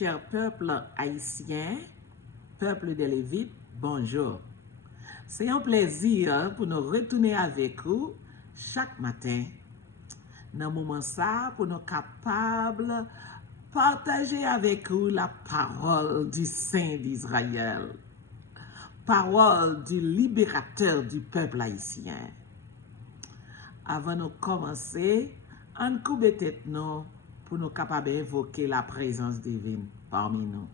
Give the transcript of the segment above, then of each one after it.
Cher peuple haïtien, peuple de Lévites, bonjour. C'est un plaisir pour nous retourner avec vous chaque matin. Dans le moment ça, pour nous capables partager avec vous la parole du Saint d'Israël, parole du libérateur du peuple haïtien. Avant de commencer, on coupe tête nous pour nous capables d'invoquer la présence divine parmi nous.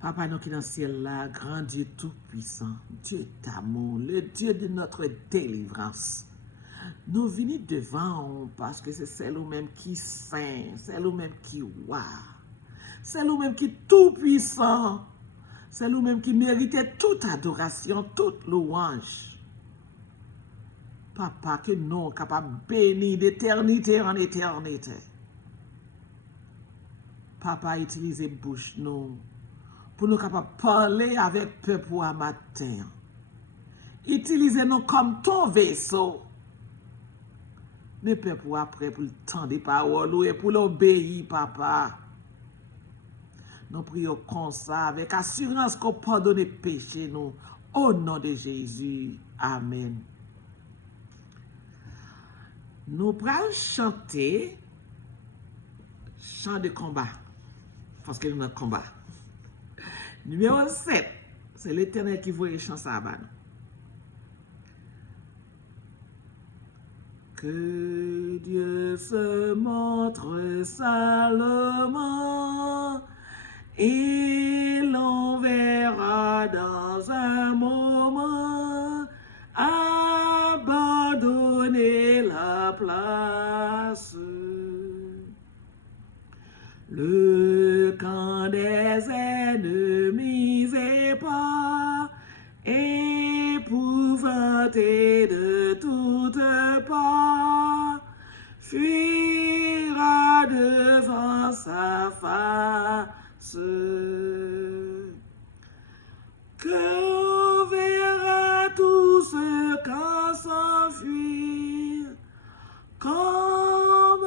Papa, nous qui dans le ciel là, grand Dieu tout-puissant, Dieu d'amour, le Dieu de notre délivrance. Nous venons devant parce que c'est celle-là-même qui saint, celle-là-même qui roi, celle-là-même qui tout-puissant, celle-là-même qui méritait toute adoration, toute louange. Papa, que nous sommes capables de bénir d'éternité en éternité. Papa, utilisez bouche nous pour nous capables de parler avec le peuple à matin. Utilisez-nous comme ton vaisseau. Le peuple après pour le temps des paroles et pour l'obéir, papa. Nous prions comme ça, avec assurance qu'on pardonne les péchés, nous. Au nom de Jésus. Amen. Nous allons chanter chant de combat. Parce que nous avons combat. Numéro 7. C'est l'Éternel qui voit les chants à nous. Que Dieu se montre salement et l'on verra dans un moment abandonner la place. Le camp des ennemis est pas épouvanté de toutes parts, fuira devant sa face. Que verra tout ce camp s'enfuir, comme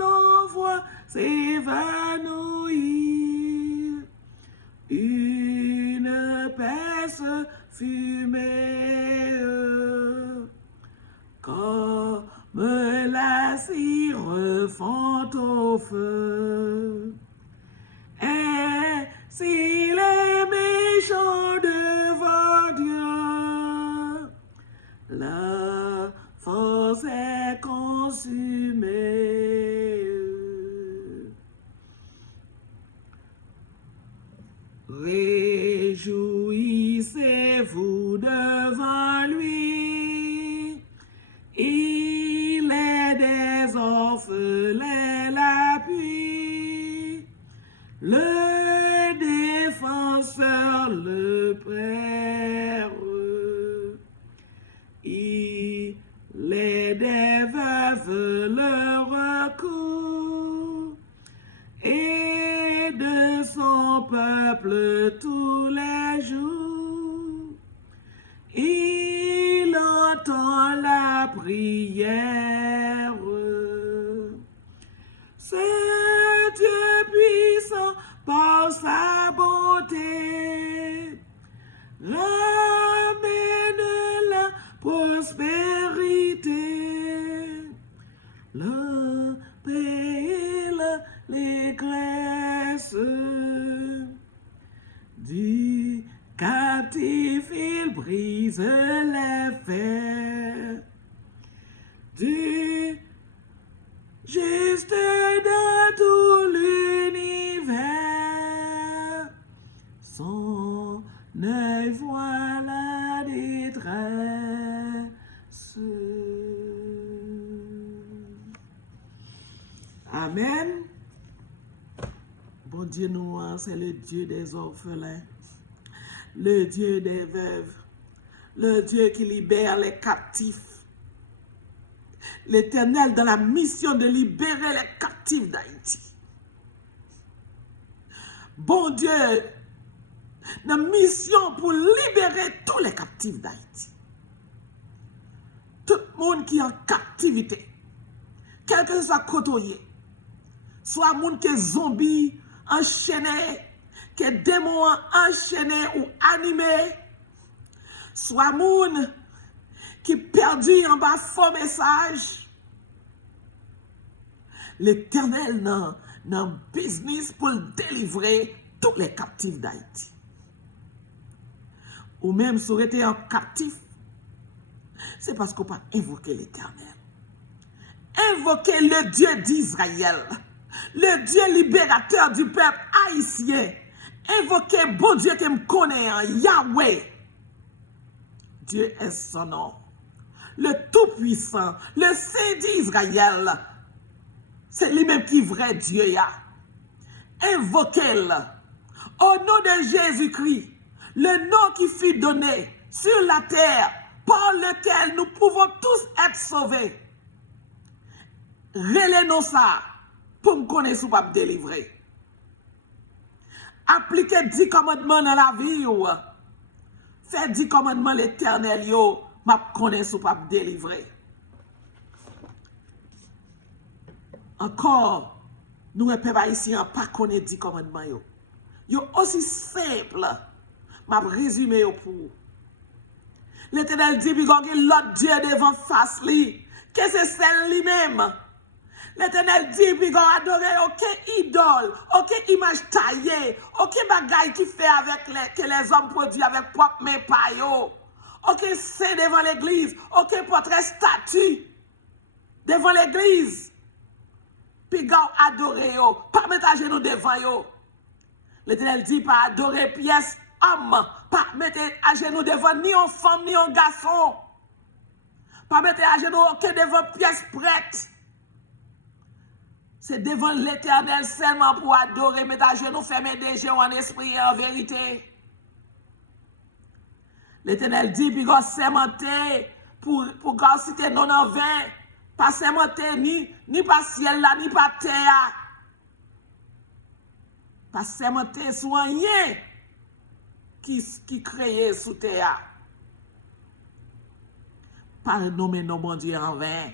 l'on voit s'évanouir une épaisse fumée, comme la cire fond au feu. Et si les méchants devant Dieu, la force est consumée. Réjouissez-vous devant lui, il est des orphelins l'appui, le défenseur, le père, il est des veuves le recours, et de son peuple tous les jours, il entend la prière. C'est Dieu puissant par sa bonté, ramène la prospérité, la paix et l'allégresse. Du captif, il brise les fers. Du juste dans tout l'univers, son œil voit la détresse. Amen. Bon Dieu, nous, c'est le Dieu des orphelins, le Dieu des veuves, le Dieu qui libère les captifs. L'Éternel dans la mission de libérer les captifs d'Haïti. Bon Dieu, dans la mission pour libérer tous les captifs d'Haïti. Tout le monde qui est en captivité, quel que soit côté, soit monde qui est zombie enchaîné, que démon enchaîné ou animé, soit moun qui perdu en bas faux message. L'Éternel dans business pour délivrer tous les captifs d'Haïti. Ou même si vous êtes un captif, c'est parce qu'on pas invoqué l'Éternel. Invoquez le Dieu d'Israël, le Dieu libérateur du peuple haïtien. Invoquez bon Dieu qui me connaît, Yahweh. Dieu est son nom. Le Tout-Puissant, le Saint d'Israël. C'est lui-même qui est vrai Dieu. Invoquez-le. Au nom de Jésus-Christ, le nom qui fut donné sur la terre, par lequel nous pouvons tous être sauvés. Relais-nous ça pour me connaître ou pas me délivrer. Appliquez 10 commandements dans la vie. Faites 10 commandements l'Éternel, m'a connaître ou pas me délivrer. Encore, nous, les peuples haïtiens, pas connaître 10 commandements. Yo aussi simple. M'a résumé pour vous. L'Éternel dit, puis l'autre Dieu devant face li. Que c'est celle lui-même. L'Éternel dit, puis adorer aucun idole, aucune image taillée, aucun bagage qui fait avec que les hommes produisent avec propre main payo. Aucun saint devant l'église, aucun portrait statue devant l'église. Puis adorer yo, pas mettre à genoux devant yo. L'Éternel dit, pas adorer pièce homme, pas mettre à genoux devant ni une femme ni un garçon. Pas mettre à genoux aucun devant pièce prête. C'est devant l'Éternel seulement pour adorer, mettre à genoux, fermer des yeux en esprit et en vérité. L'Éternel dit, puis qu'on sémenté pour citer non en vain, pas sémenté ni pas ciel là, ni pas terre. Pas sémenté sur rien qui créé sous terre. Pas nommer nos bon Dieu en vain.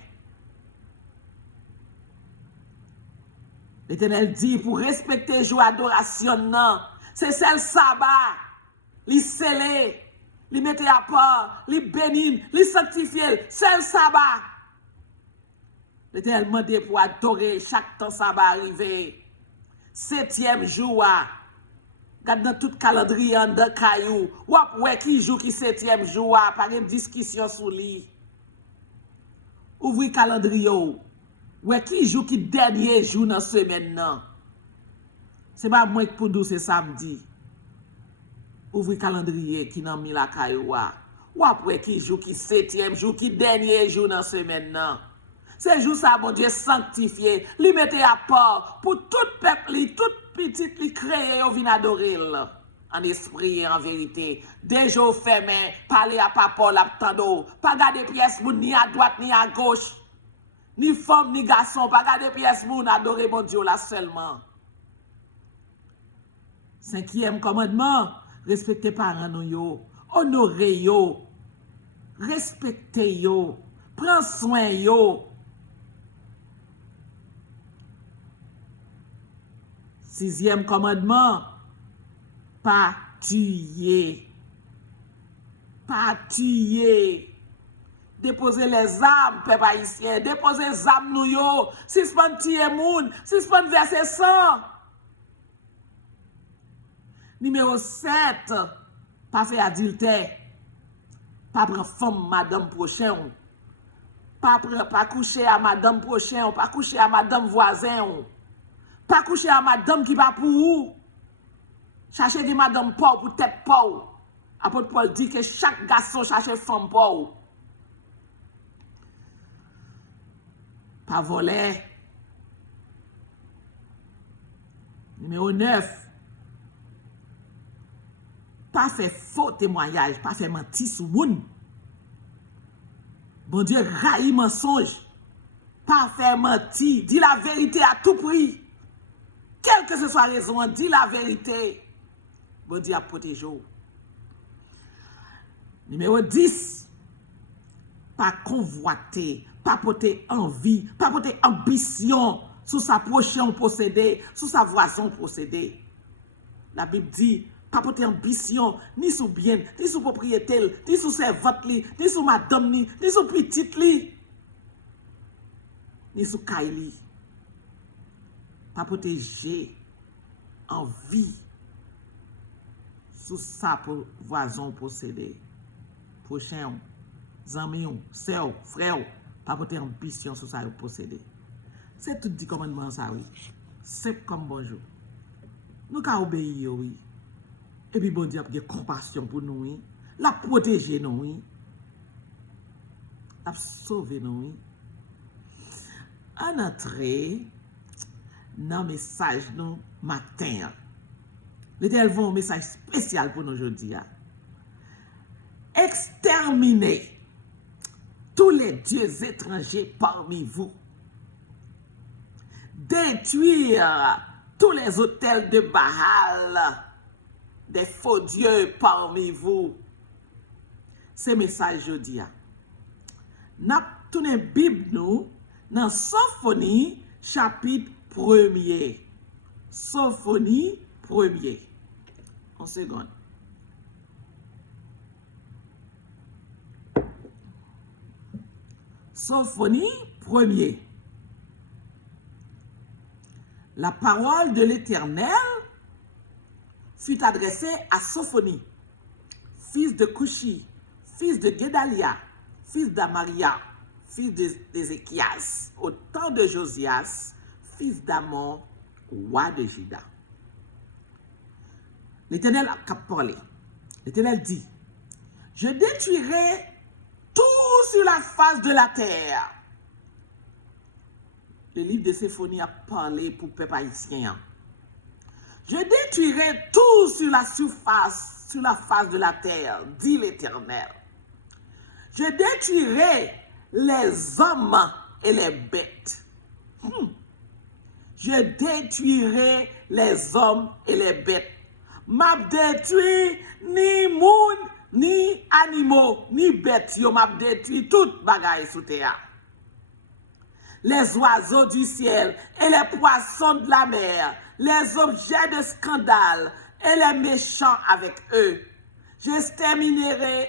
L'Éternel dit pour respecter le jour d'adoration, non. C'est celle sabbat. Li scellé, li mette à part, li bénir, li sanctifier. C'est le sabbat. L'Éternel demandé pour adorer chaque temps sabbat arrivé. 7e jour. Regarde dans tout calendrier de caillou. Ou après qui joue qui 7e jour, par une discussion sur lui. Ouvrez calendrier. Ouais, qui joue qui dernier jour dans la semaine non? C'est pas moi qui pour nous c'est samedi. Ouvrez calendrier qui n'a mis la cailloua. Ou après qui joue qui 7e jour qui dernier jour dans la semaine non? C'est jour ça mon Dieu sanctifié, li mette à part pour tout peuple, tout petit li créé ou vient adorer en esprit et en vérité. Des jours fermés, parler à papa la tando, pas garder pièces ni à droite ni à gauche. Ni femme, ni garçon, pas garder pièce moun, adorer mon Dieu là seulement. 5e commandement, respectez parents nou yo, honorez yo, respectez yo, prends soin yo. 6e commandement, pas tuer. Pas tuer. Déposer les âmes, peuple haïtien. Déposer les âmes nous yo. Suspend tiye moun. Suspend verser sang. Numéro 7. Pas faire adultère. Pas prendre femme madame prochain. Pas coucher à madame prochain. Pas coucher à madame voisin. Pas coucher à madame qui va pour vous. Cherchez des madame pauvre pour tête pauvre. Apôtre Paul dit que chaque garçon cherche femme pauvre. Pas voler. Numéro 9. Pas faire faux témoignage, pas faire mentir sur moun. Bon Dieu, raï mensonge. Pas faire mentir, dis la vérité à tout prix. Quelle que ce soit la raison, dis la vérité. Bon Dieu a protégé. Numéro 10. Pas convoiter, pas porter envie, pas porter ambition, sous sa prochain possédé, sous sa voisin possédé. La Bible dit, pas porter ambition, ni sous bien, ni sous propriété, ni sous servante, ni sous madame, ni sous petite, ni sous Kaili. Pas protéger en vie sous sa voisin possédé. Prochain, zami, sœur, frère, pas porter ambition sous sa possédé. C'est tout dit commandement ça, oui. C'est comme bonjour. Nous avons obéi, oui. Et puis bon Dieu a compassion pour nous, oui. La protéger nous, oui. La sauver nous, oui. En entrée dans le message nous matin. L'Éternel a un message spécial pour nous aujourd'hui. Exterminez tous les dieux étrangers parmi vous. Détruire tous les autels de Baal, des faux dieux parmi vous. C'est message aujourd'hui. Nous tournons la Bible nous dans Sophonie chapitre 1er. Sophonie 1er. En seconde. Sophonie 1er. La parole de l'Éternel fut adressée à Sophonie, fils de Cushi, fils de Guédalia, fils d'Amaria, fils d'Ézéchias, au temps de Josias, fils d'Amon, roi de Juda. L'Éternel a parlé. L'Éternel dit, je détruirai tout sur la face de la terre. Le livre de Sophonie a parlé pour le peuple haïtien. Je détruirai tout sur la surface, sur la face de la terre, dit l'Éternel. Je détruirai les hommes et les bêtes. Je détruirai les hommes et les bêtes. M'a détruit ni moun, ni animaux, ni bêtes. Yo m'a détruit toute bagaille sous terre. Les oiseaux du ciel et les poissons de la mer, les objets de scandale et les méchants avec eux. J'exterminerai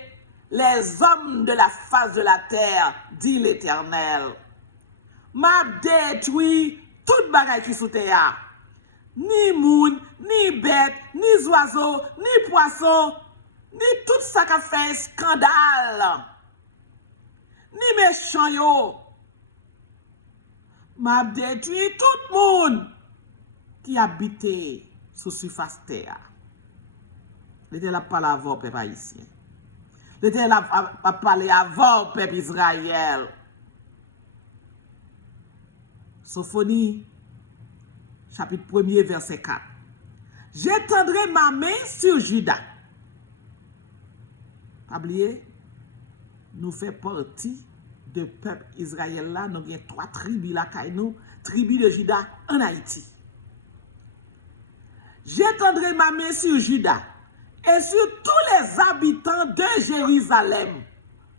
les hommes de la face de la terre, dit l'Éternel. M'a détruit toute bagaille qui sous terre. Ni moun, ni bête, ni oiseau, ni poisson, ni tout ça qui fait scandale. Ni méchant yo. M'a détruit tout le monde qui habitait sous surface terre. L'Éternel a parlé avant peuple haïtien. L'Éternel a parlé avant peuple Israël. Sophonie, chapitre 1er, verset 4. J'étendrai ma main sur Juda. Pas oublier, nous faisons partie de peuple Israël là, nous avons 3 tribus là, nous, tribus de Juda en Haïti. J'étendrai ma main sur Juda et sur tous les habitants de Jérusalem.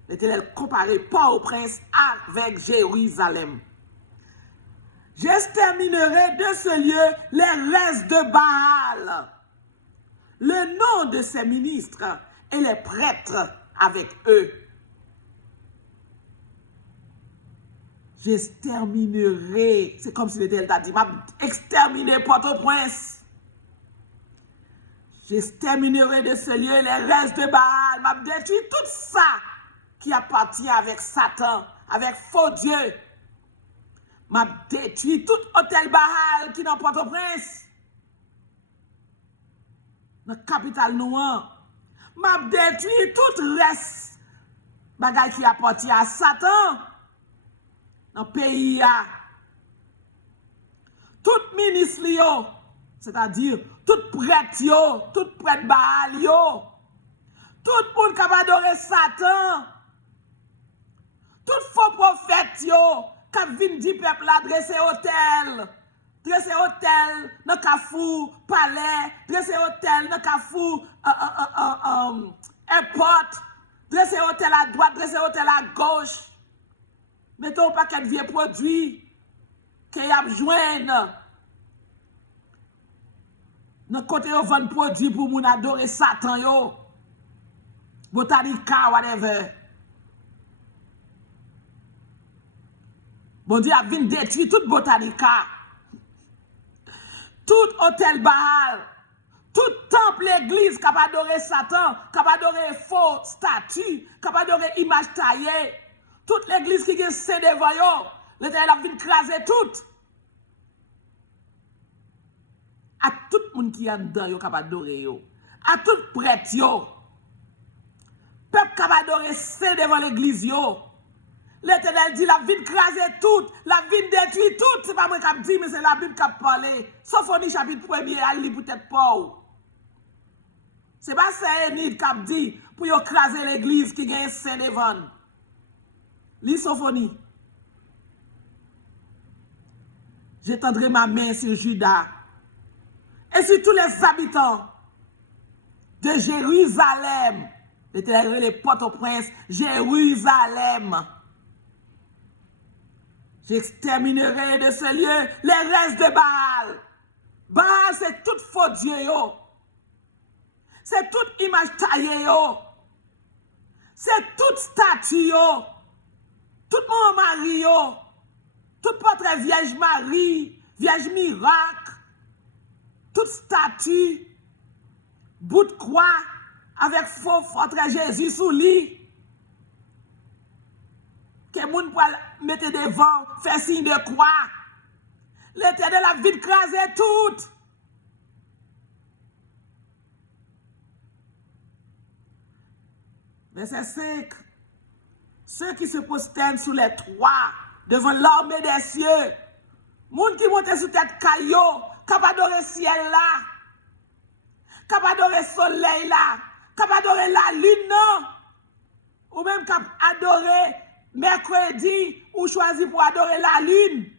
L'Éternel comparé Port-au-Prince avec Jérusalem. J'exterminerai de ce lieu les restes de Baal, le nom de ses ministres et les prêtres avec eux. J'exterminerai, c'est comme si l'Éternel t'a dit, m'a exterminé Port-au-Prince. J'exterminerai de ce lieu les restes de Baal, m'a détruit tout ça qui appartient avec Satan, avec faux Dieu. M'a détruit tout hôtel Baal qui dans Port-au-Prince. Dans la capitale noire. M'a détruit tout reste bagay qui appartient à Satan. Dans le pays, tout ministre, c'est-à-dire tout prêtre, tout prêtre Baal, tout le monde qui va adorer Satan, tout faux prophète, qui vient dire peuple adresser hôtel, dresser hôtel dans Kafou, palais, dresser hôtel dans Kafou, airport, dresser hôtel à droite, dresser hôtel à gauche. Mettons un paquet de vieux produits que y a joindre dans côté yo vend produit pour moun adorer Satan yo. Botanica whatever. Bon Dieu a vinn détruit toute Botanica. Tout hôtel Baal, tout temple église qui a adoré Satan, qui a adoré faux statues, qui a adoré image taillée, toute l'église qui est c'est devant yo, l'Éternel a vinn craser tout. À tout le monde qui est dedans yo qui a adoré yo, à tout prêtre yo. Peuple qui a adoré c'est devant l'église yo. L'Éternel dit la vie craser tout, la vie détruit tout. C'est pas moi qui dit, mais c'est la Bible qui a parlé. Sophonie chapitre 1er, elle lit peut-être pas. C'est pas Saint-Enid qui a dit pour craser l'église qui gagne Saint-Devon. Lis Sophonie. J'étendrai ma main sur Juda et sur tous les habitants de Jérusalem. L'Éternel les Port-au-Prince, Jérusalem. J'exterminerai de ce lieu les restes de Baal. Baal, c'est tout faux Dieu, yo. C'est toute image taillée, yo. C'est toute statue, yo. Tout mon mari, yo. Tout portrait Vierge Marie, Vierge Miracle. Toute statue, bout de croix, avec faux portrait Jésus sous lit. Que moun pour mettre devant, faire signe de croix. L'Éternel a vite crasé tout. Verset 5. Ceux qui se prosternent sous les toits, devant l'armée des cieux, moun qui monte sous tête caillot, qui va adorer ciel là, qui va adorer soleil là, qui va adorer la lune non, ou même qui va adorer mercredi ou choisi pour adorer la lune.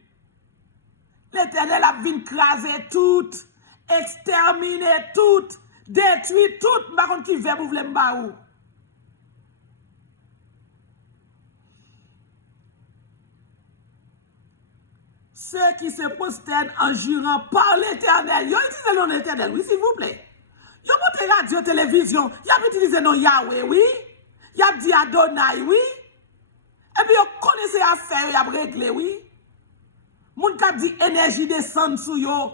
L'Éternel a venu craser tout, exterminer tout, détruire tout. Par contre, qui veut vous voulez m'baou? Ceux qui se prosternent en jurant par l'Éternel. Yo utilisez le nom l'Éternel, oui, s'il vous plaît. Yo monte radio, télévision, y a utilisé non Yahweh, oui. Y a dit Adonai, oui. Et puis, vous connaissez affaire, vous avez réglé, oui. Moun kap dit énergie descend sous yo.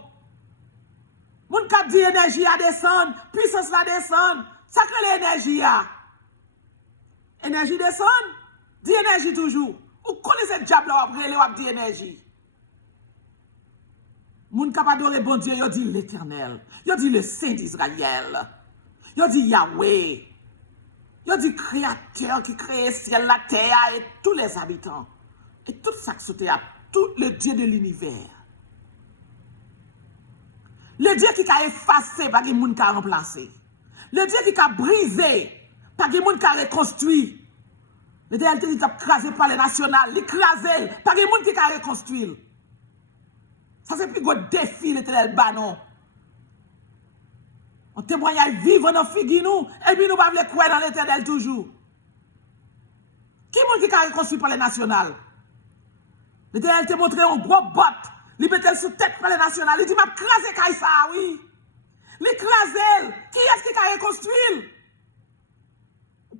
Moun kap dit énergie a descend, puissance la descend. Ça crée l'énergie a. Énergie descend, dit énergie toujours. Vous connaissez le diable, vous avez dit énergie. Moun kap adore bon Dieu, yo dit l'Éternel. Yo dit le Saint d'Israël. Yo dit Yahweh. Yo dit créateur qui crée ciel, la terre et tous les habitants. Et tout ça qui sautait à tout le Dieu de l'univers. Le Dieu qui a effacé, pas qu'il moun qui a remplacé. Le Dieu qui a brisé, pas qu'il moun qui a reconstruit. Le Dieu qui a crasé par les nationales, l'écrasé, pas qu'il moun qui a reconstruit. Ça c'est plus gros défi l'Éternel banon. On témoigne vivre dans figi nous et puis nous pas vle croire dans l'Éternel toujours. Qui moun qui a reconstruit par les nationales? L'Éternel te montré un gros bot. Il mettait sous tête par les nationales. Il dit m'a crasé Kaïsa, oui. L'écrasé. Qui est-ce qui a reconstruit?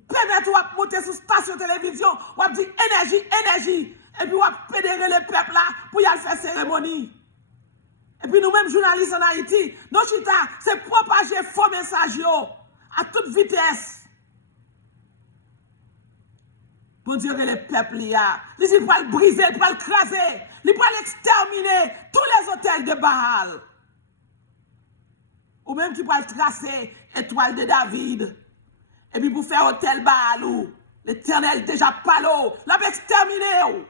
Permettez de monter sur station télévision. On dit énergie, énergie. Et puis on fédérer le peuple là pour y aller faire cérémonie. Et puis nous-mêmes, journalistes en Haïti, nos chita, c'est propager faux messages à toute vitesse. Bon Dieu, que le peuple y a. Il dit, il va le briser, il va le craser, il va l'exterminer, tous les hôtels de Baal. Ou même qui va le tracer, étoile de David. Et puis pour faire hôtel Baal, l'Éternel déjà pas l'eau, l'a exterminé.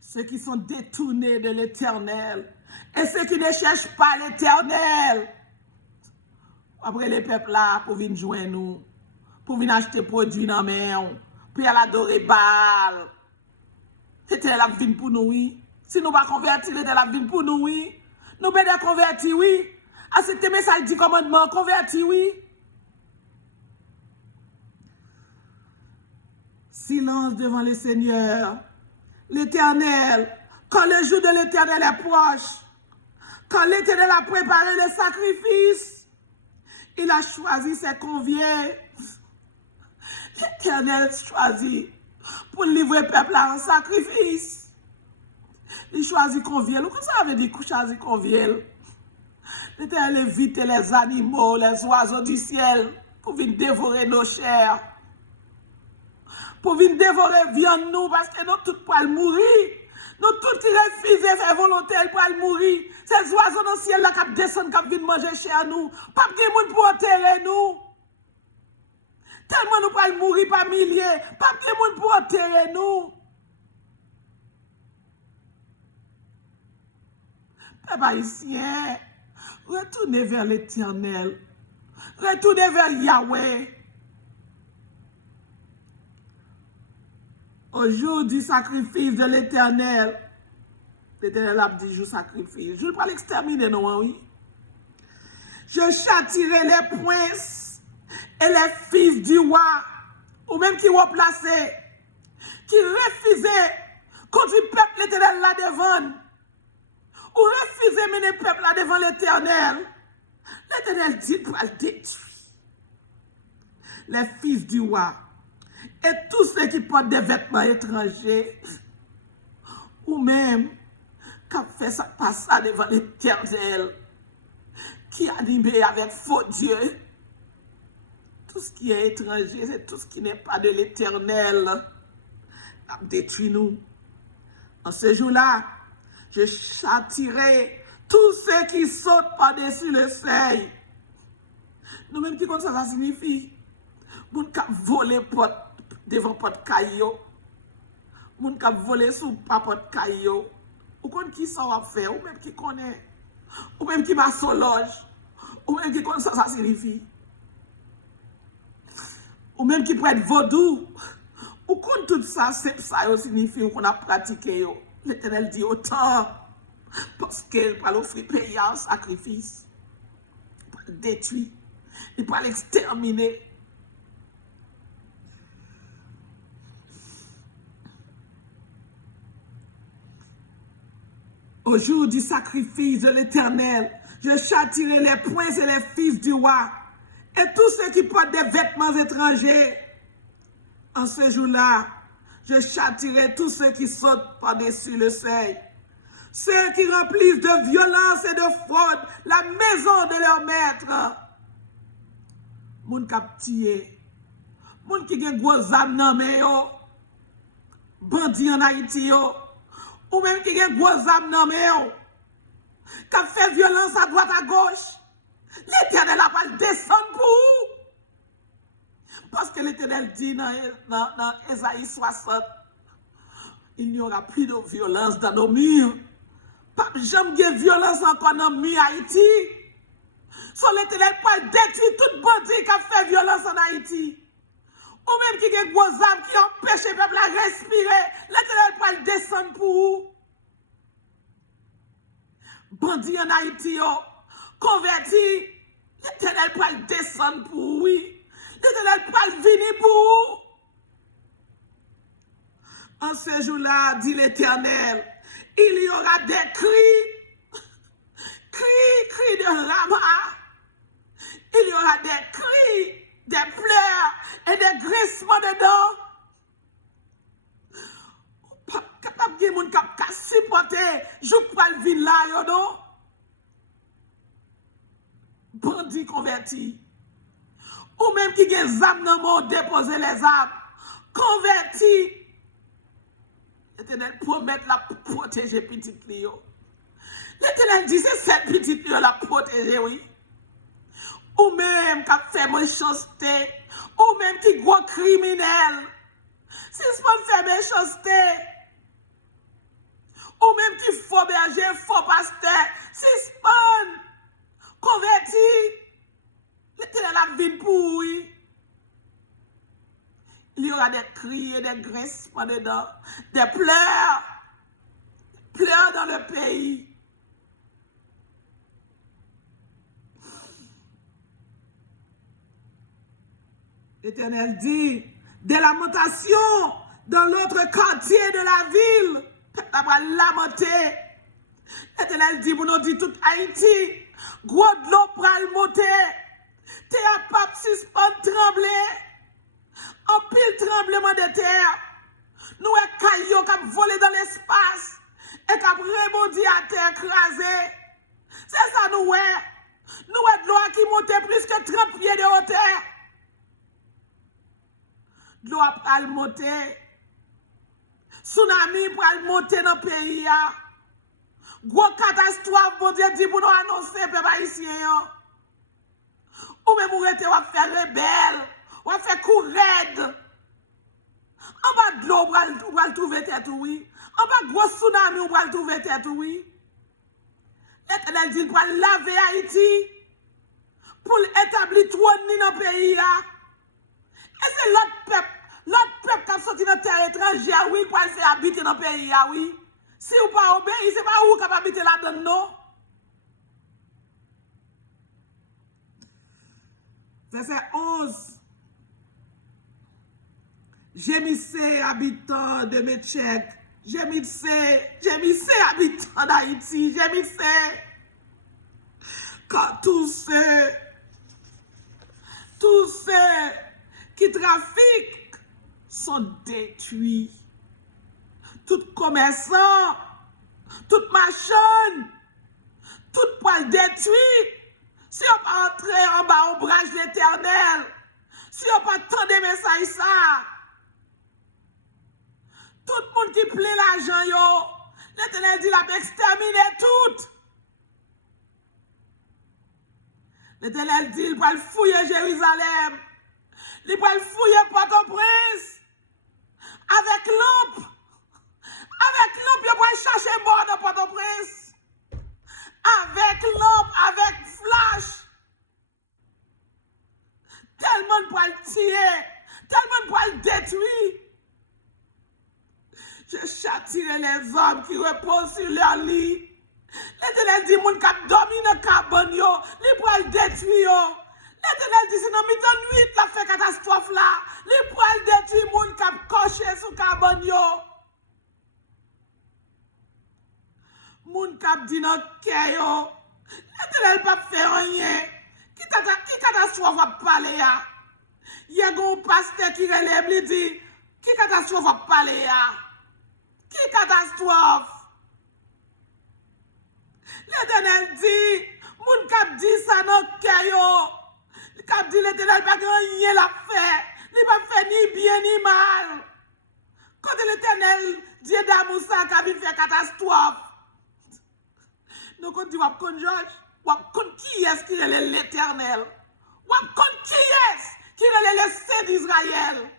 Ceux qui sont détournés de l'Éternel et ceux qui ne cherchent pas l'Éternel. Après les peuples là, pour venir joindre nous, pour venir acheter produits dans la main, pour aller adorer Baal. C'était la vie pour nous, oui. Si nous ne pas convertir, c'était la vie pour nous, oui. Nous devons convertir, oui. À ce message dit commandement, convertir, oui. Silence devant le Seigneur, l'Éternel, quand le jour de l'Éternel est proche, quand l'Éternel a préparé le sacrifice, il a choisi ses conviés. L'Éternel choisit pour livrer le peuple en sacrifice. Il choisit conviés. Qu'est-ce que ça veut dire qu'il choisit conviés? L'Éternel évite les animaux, les oiseaux du ciel pour venir dévorer nos chairs. Pour venir dévorer viande nous parce que nous tous pour mourir. Nous tous qui refusons faire volonté pour mourir. Ces oiseaux dans le ciel là qui descendent, qui viennent manger chez nous. Pas de monde pour enterrer nous. Tellement nous pour mourir par milliers. Pas de monde pour enterrer nous. Peuple haïtien, retournez vers l'Éternel. Retournez vers Yahweh. Au jour du sacrifice de l'Éternel, l'Éternel a dit jour sacrifice. Je ne vais pas l'exterminer, non, oui. Je châtirai les princes et les fils du roi, ou même qui replaçaient, qui refusaient contre le peuple l'Éternel là devant, ou refusaient mener le peuple là devant l'Éternel. L'Éternel dit pour le détruire. Les fils du roi et tous ceux qui portent des vêtements étrangers, ou même qui ont fait ça, pas ça devant l'Éternel, qui a animé avec faux Dieu. Tout ce qui est étranger, c'est tout ce qui n'est pas de l'Éternel. A détruit nous. En ce jour-là, je châtirai tous ceux qui sautent par-dessus le seuil. Nous-mêmes qui compte ça signifie. Moun qui volé porte devant porte caillou. Moun qui volé sous pas porte caillou. Ou kon qui ça va faire, ou même qui connaît, ou même qui va son loge, ou même qui connaît ça signifie. Ou même qui peut être vaudou. Ou kon tout ça, c'est ça signifie, ou qu'on a pratiqué. L'Éternel dit autant. Parce qu'il va l'offrir payer un sacrifice. Il va le détruire. Il va l'exterminer. Au jour du sacrifice de l'Éternel, je châtirai les princes et les fils du roi, et tous ceux qui portent des vêtements étrangers. En ce jour-là, je châtirai tous ceux qui sautent par-dessus le seuil, ceux qui remplissent de violence et de fraude la maison de leur maître. Moun captier, moun qui gen gros âme nan men yo, bandi en Haïti yo, ou même qui gen gros âme nan men yo, qui fait violence à droite à gauche. L'Éternel a pas le descendre pour vous. Parce que l'Éternel dit dans Ésaïe 60, il n'y aura plus de violence dans nos murs. Pas jamais de violence encore dans nos murs Haïti. So l'Éternel pas détruire tout bandit qui a fait violence en Haïti. Ou même qui a gros âmes qui empêchent le peuple à respirer. L'Éternel pas descendre pour vous. Bandit en Haïti, converti, l'Éternel pas descendre pour vous. L'Éternel pas venir pour vous. En ce jour-là, dit l'Éternel, il y aura des cris, cris de Rama. Il y aura des cris, des pleurs et des grincements de dents. Pas capable de moun k'ap ka supporter jouk pral vin là yo non. Bandit converti. Ou même qui gen zam nan moun déposer les âmes. Converti. L'Éternel promet la protéger petit Lio. L'Éternel dit c'est cette petite Lio la protéger oui. Ou même qui a fait méchanceté, ou même qui est gros criminel. Si ce pas fait méchanceté, ou même qui faux berger, faux pasteur, si ce pas converti, l'Éternel a vie pour lui. Il y aura des cris et des grincements dedans, des pleurs dans le pays. L'Éternel dit, des lamentations dans l'autre quartier de la ville. Peuple va lamenter. L'Éternel dit, pour nous dit tout Haïti, gros de l'eau pral monter. T'es à pas suspendre trembler. En pile tremblement de terre. Nous est caillou qui volé dans l'espace et qui rebondi à terre écrasé. C'est ça nous est. Nous est de l'eau qui monte plus que 30 pieds de hauteur. De l'eau pral monter. Tsunami pral monter dans le pays. Gros catastrophe, bon Dieu dit pour nous annoncer, peuple haïtien. Ou même ou rete, ou faire rebelle, ou faire courir. En bas de l'eau, ou va trouver tête, oui. En bas de gros tsunami, ou va trouver tête, oui. L'Éternel dit pour laver Haïti, pour établir trône dans le pays. Et c'est l'autre peuple qui a sorti dans la terre étrangère, oui, pour faire habiter dans le pays, oui. Si vous pas obéir, c'est pas où qui va habiter là-dedans, non? Verset 11. Gémissez, habitants de Métchek. Gémissez, habitants d'Haïti. Gémissez. Quand tous ceux qui trafiquent sont détruits. Tout commerçant, toute machine, tout poil détruit. Si on pas entrer en bas, on brage l'Éternel. Si on pas attendre des messages, ça. Tout le monde qui plaît l'argent, l'Éternel dit la exterminer tout. L'Éternel dit il va fouiller Jérusalem. Il va fouiller Port-au-Prince. Avec lampe. Avec lampe, il va chercher mort dans Port-au-Prince. Avec lampe, avec flash. Tellement pour le tirer, tellement pour le détruire. Je châtierai les hommes qui reposent sur leur lit. L'Éternel dit, moun kap domine carbone yo, li pour le détruire. L'Éternel dit, sinon, mi nuit la fait catastrophe là, li pour le détruire, moun kap coché sous carbone yo. Moun kap di nan kè yo, l'Éternel pa faire rien. Qui catastrophe va parler ya? Y'a un pasteur qui relève, lui dit, qui catastrophe va parler ya? Qui catastrophe? L'Éternel dit, moun kap di ça nan kè yo. Kap di l'Éternel pa rien la fait. Li pa fait ni bien ni mal. Quand l'Éternel, Dieu d'amour ça, kap il fait catastrophe. Nous quand tu vas con George, qui est-ce qui est l'Éternel? Qui est-ce qui est le Saint d'Israël?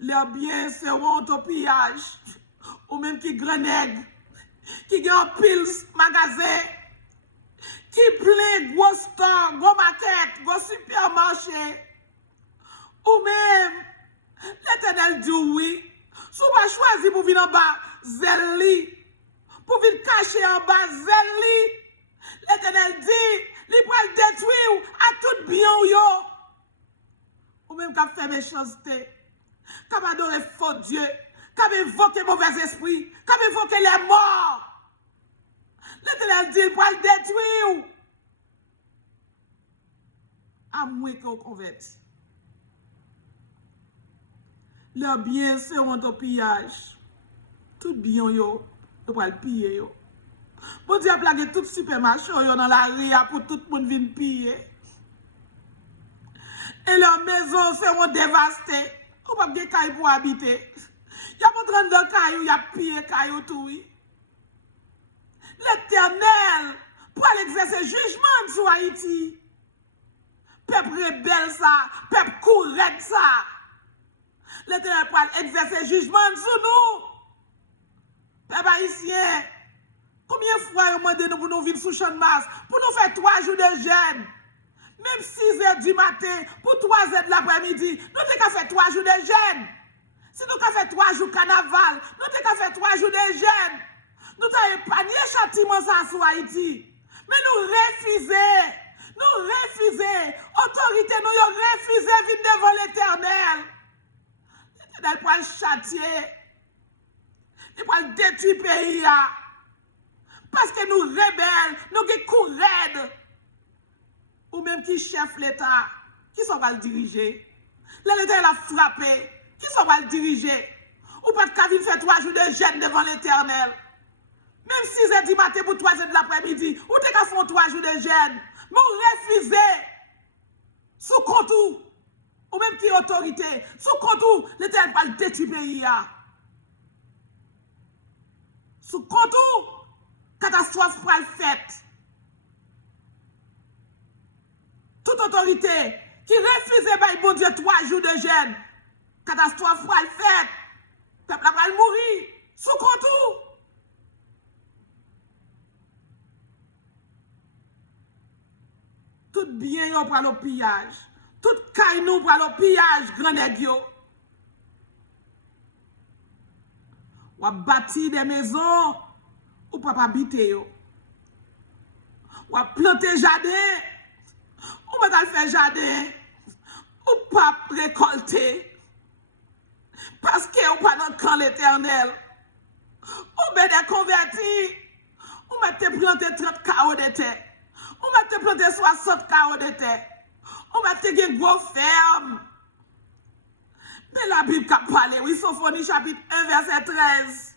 Leurs biens seront au pillage, ou même qui grenègue, qui gagne pile magasin, qui plein gros store, gros maquette, gros supermarché, ou même l'Éternel dit oui, si vous pas choisi pour venir en bas, zèle pour venir cacher en bas, zèle l'Éternel dit, il va le détruire à tout bien yo. Ou même qu'à faire méchanceté, qu'à adorer faux Dieu, qu'à invoquer mauvais esprit, qu'à invoquer les morts. L'Éternel dit, il va le détruire. À moins qu'on convertisse. Leurs biens seront au pillage. Tout bien yo, il va le piller yo. Bon Dieu a plagué tout supermarché dans la rue pour tout le monde venir piller. Et leurs maisons seront dévastées. On va pas de cailloux pour habiter. Il y a pas 32 cailloux, il y a pillé cailloux tout. L'Éternel pour aller exercer jugement sur Haïti. Peuple rebelle ça, peuple courant ça. L'Éternel pour aller exercer jugement sur nous. Peuple haïtien. Combien de fois ils ont demandé nous pour nous vivre sous champ de masse, pour nous faire 3 jours de jeûne, même 6h du matin, pour 3h de l'après-midi, nous avons fait 3 jours de jeûne. Si nous avons fait 3 jours de carnaval, nous avons fait 3 jours de jeûne. Nous avons épargné châtiment ça sur Haïti. Mais nous refusons. Nous refusons, autorité, nous refusons venir devant l'Éternel. L'Éternel pour le châtier, il pour le détruire le pays. Parce que nous rebelles, nous qui courons, ou même qui chef l'État, qui sont pas le diriger. L'Éternel a frappé, qui sont pas le diriger. Ou pas de cas, il fait 3 jours de jeûne devant l'Éternel. Même 6h du matin pour 3h de l'après-midi, ou t'es qu'à faire 3 jours de jeûne. Mais on refuse sous contour, ou même qui autorité, sous contour, l'Éternel va le détruire pays. Sous contour, catastrophe pour le fait. Toute autorité qui refuse de bon Dieu 3 jours de jeûne, catastrophe pour le fait. Le peuple va mourir sous contour. Tout bien yo pour le pillage. Tout caille nous pour le pillage, grand nègre. Ou bâti des maisons ou pas habiter yo. Ou planter jardin ou pas faire jardin ou pas récolter. Parce que ou pas dans le camp l'Éternel. Ou bien des convertis. Ou mettez planter 30 carreaux de terre. Ou mettez planter 60 carreaux de terre. Ou mettez des gros fermes. Mais la Bible qui a parlé, oui, Sophonie chapitre 1, verset 13.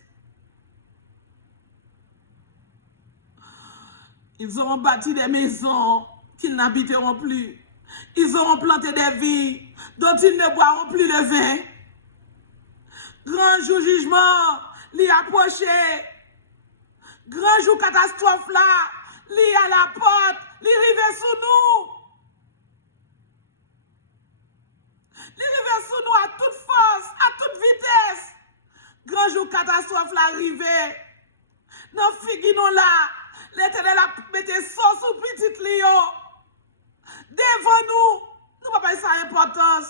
Ils auront bâti des maisons qu'ils n'habiteront plus. Ils auront planté des vignes dont ils ne boiront plus le vin. Grand jour jugement, l'y approché. Grand jour catastrophe là, l'y à la porte, l'y rive sous nous. L'y rive sous nous à toute force, à toute vitesse. Grand jour catastrophe là arrivé. Dans figuinon là, l'Éternel a mis sauce sous petite lion. Devant nous, nous ne pouvons pas ça importance.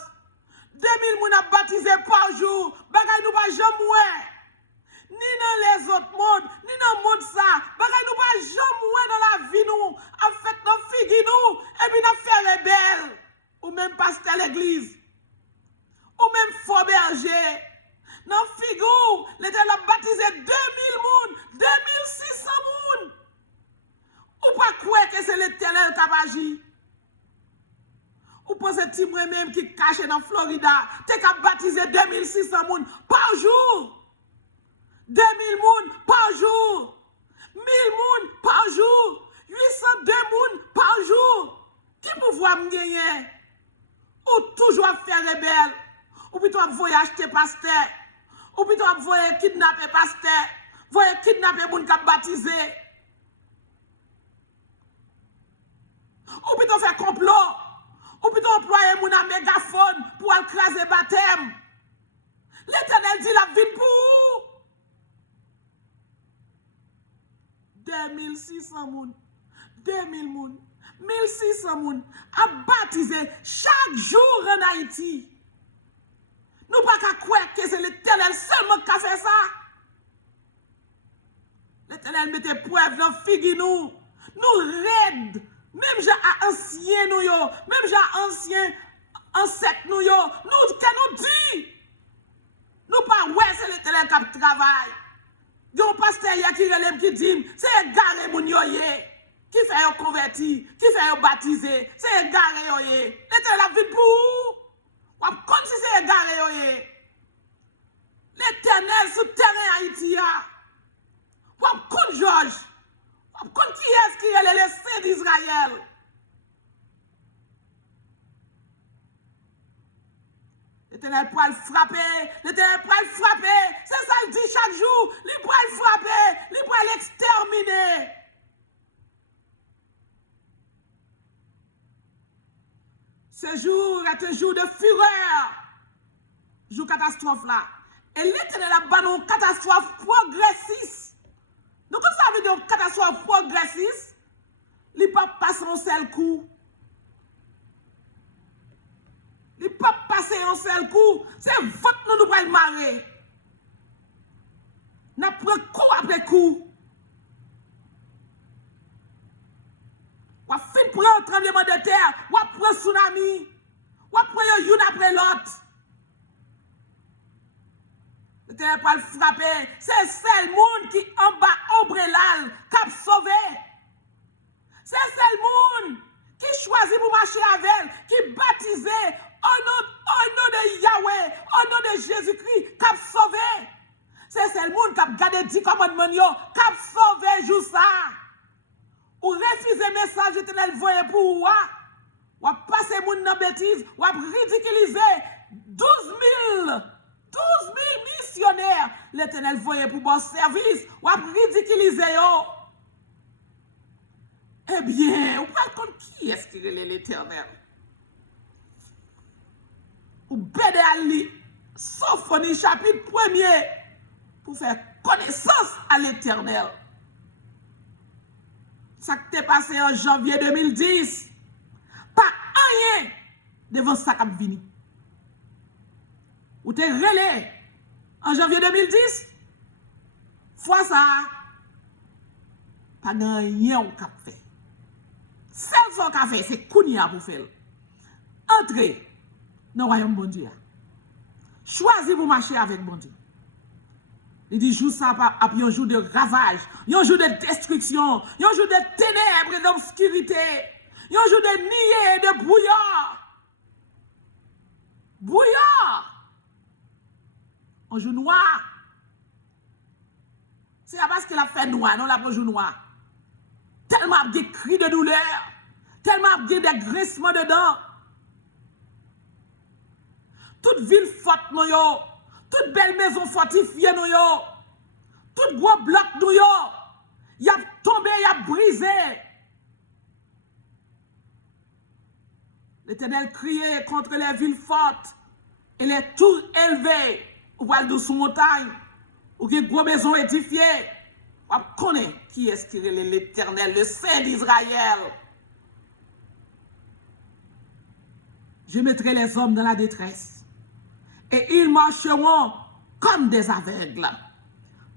2000 moun a baptisé par jour. Bagay nous pas jamais. Ni dans les autres mondes, ni dans le monde ça. Bagay nous pas jamais dans la vie nous. En fait, nous figi nous. Et puis nous fait rebelle. Ou même pasteur l'église. Ou même faux berger. Dans figou, l'Éternel a baptisé 2000 moun. 2600 moun. Ou pas croire que c'est l'Éternel qui a agi. Ou pose petit moi-même qui cache dans Florida, t'es qu'à baptiser 2600 moun par jour. 2000 moun par jour. 1000 moun par jour. 802 moun par jour. Qui pouvoir me gagner? Ou toujours faire rebelle. Ou plutôt voyer acheter pasteur. Ou plutôt voyer kidnapper pasteur. Voyer kidnapper moun qui baptisé. Ou plutôt faire complot. Ou plutôt employer mon mégaphone pour écraser baptême. L'Éternel dit la vie pour vous. 2600 moun, 2000 moun, 1600 moun a baptisé chaque jour en Haïti. Nous pas qu'à croire que c'est l'Éternel seulement qui a fait ça. L'Éternel mette preuve dans figue nous. Nous raide. Même j'ai ancien nous yo, même j'ai ancien ancêtre nous yo, nous que nous dit. Nous pas ouais c'est l'Éternel qui travaille. Yon pasteur qui relève qui dit c'est égaré moun yo yé, qui fait yon converti, qui fait yon baptisé, c'est égaré yo yé. L'Éternel a vu pour ou comme si c'est égaré yo yé. L'Éternel sous terrain Haïti ya. Ou comme Georges. Comme qui est-ce qui est le Saint d'Israël? L'Éternel pourra le frapper. L'Éternel pourra le frapper. C'est ça qu'il dit chaque jour. Il pourra le frapper. Il pourra l'exterminer. Ce jour est un jour de fureur. Jour catastrophe là. Et l'Éternel a banni une catastrophe progressiste. Donc, quand ça veut dire une catastrophe progressiste, il ne peut pas passer un seul coup. Il ne peut pas passer un seul coup. C'est votre nous nous le marrer. Nous prenons coup après coup. On va fin prendre tremblement de terre, ou prend tsunami, ou prend une après l'autre. L'Éternel va le frapper. C'est seul monde qui en bas ombrelal qui a sauvé. C'est seul monde qui choisit pour marcher avec elle, qui baptisé au nom de Yahweh, au nom de Jésus-Christ, qui a sauvé. C'est seul monde qui a gardé 10 commandements, qui a sauvé jour ça. Ou refuser le message de l'Éternel voyé pour vous. Ou passer moun dans bêtise, ou ridiculiser 12 000 missionnaires. L'Éternel voyé pour bon service, ou ridiculiser yo. Eh bien, vous pouvez comprendre qui est-ce qui est l'Éternel? Ou Bédé Ali, Sophonie chapitre 1er, pour faire connaissance à l'Éternel. Ça qui t'est passé en janvier 2010, pas rien devant ça qui a venu. Ou t'es relé en janvier 2010, fois ça, pas rien au cap fait. Celle son qu'a fait, c'est Kounia pour faire. Entrez dans le royaume bon Dieu. Choisis pour marcher avec bon Dieu. Il dit, jour ça, un jour de ravage, un jour de destruction, un jour de ténèbres et d'obscurité, un jour de niais et de brouillard. Brouillard. Un jour noir. C'est parce qu'il a fait noir, non la pour jour noir. Tellement des cris de douleur, tellement des graissements dedans. Toute ville forte, nous yo, toute belle maison fortifiée, nous yo, tout gros bloc, nous yo, y a tombé, y a brisé. L'Éternel criait contre les villes fortes et les tours élevées, ou al sous montagne, ou qui gros maisons édifiées. On connaît qui est-ce qui est l'Éternel, le Saint d'Israël. Je mettrai les hommes dans la détresse et ils marcheront comme des aveugles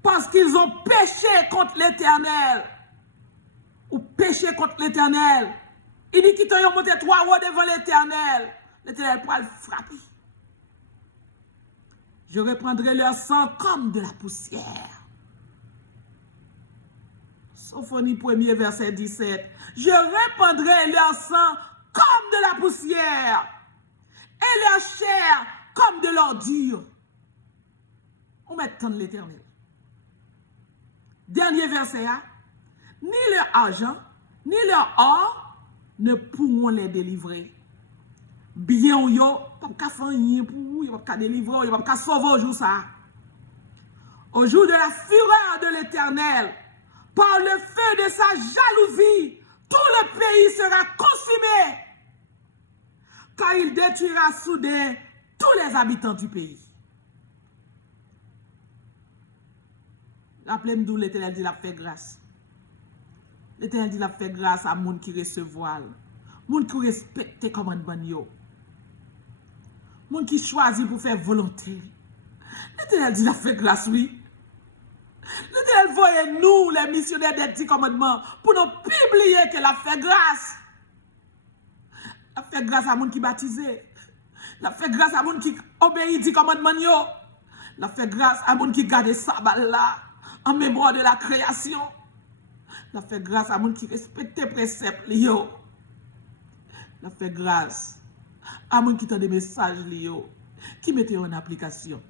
parce qu'ils ont péché contre l'Éternel ou péché contre l'Éternel. Il dit qu'ils t'ont monté 3 rois devant l'Éternel. L'Éternel pourra le frapper. Je reprendrai leur sang comme de la poussière. Sophonie 1er verset 17. Je répandrai leur sang comme de la poussière et leur chair comme de l'ordure. On met tant de l'Éternel. Dernier verset. Ni leur argent, ni leur or ne pourront les délivrer. Bien yo, pas faire rien pour vous, pas délivrer, pas sauver au jour ça. Au jour de la fureur de l'Éternel, par le feu de sa jalousie, tout le pays sera consumé, car il détruira soudain tous les habitants du pays. Rappelez-moi d'où l'Éternel dit la fait grâce. L'Éternel dit la fait grâce à monde qui recevoir, monde qui respecte commandement yo, monde qui choisit pour faire volonté. L'Éternel dit la fait grâce, oui. L'Éternel voyait nous, les missionnaires des 10 commandements, pour nous publier que la fait grâce. La fait grâce à monde qui baptisé. La fait grâce à monde qui obéit 10 commandements. La fait grâce à monde qui garde sabbat là, en mémoire de la création. La fait grâce à monde qui respecte les préceptes. La fait grâce à monde qui t'a des messages, qui mettent en application.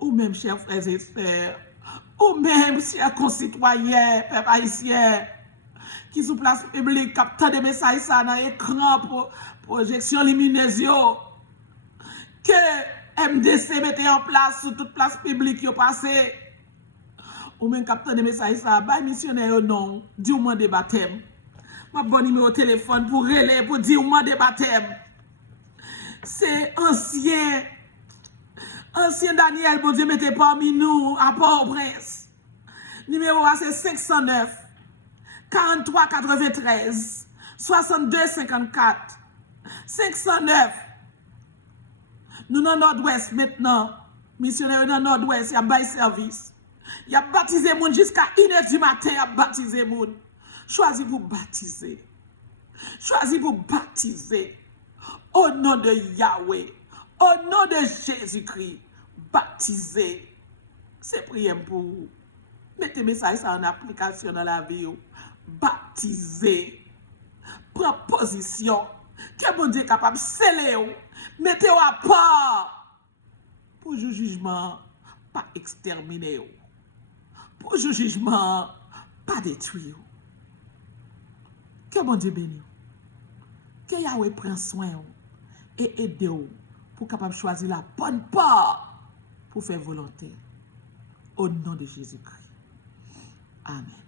Ou même, chers frères et sœurs, ou même, chers concitoyens, peuple haïtien, qui sous place publique, captent des messages ça dans l'écran pour projection lumineuse, que MDC mettait en place sur toute place publique qui passé. Ou même captent des messages ça, bah missionnaire non, dis-moi des baptêmes. Ma bonne numéro au téléphone pour relayer, pour dire moi des baptêmes. C'est ancien Daniel, bon Dieu, mettez parmi nous à Port-au-Prince. Numéro A, c'est 509 43 93 62 54. 509. Nous dans le nord-ouest maintenant. Missionnaire dans le nord-ouest, il y a bail service. Il y a baptisé moun jusqu'à 1h du matin, il y a baptisé moun. Choisis pour baptiser. Choisi pour baptiser. Au nom de Yahweh. Au nom de Jésus-Christ. Baptiser. C'est prier pour vous. Mettez message ça en application dans la vie. Baptiser. Prends position. Que bon Dieu est capable de sceller. Mettez-vous à part. Pour le jugement, pas exterminer. Pour le jugement, pas détruire. Que bon Dieu bénisse. Que Yahweh prenne soin et aide pour capable choisir la bonne part pour faire volonté. Au nom de Jésus-Christ. Amen.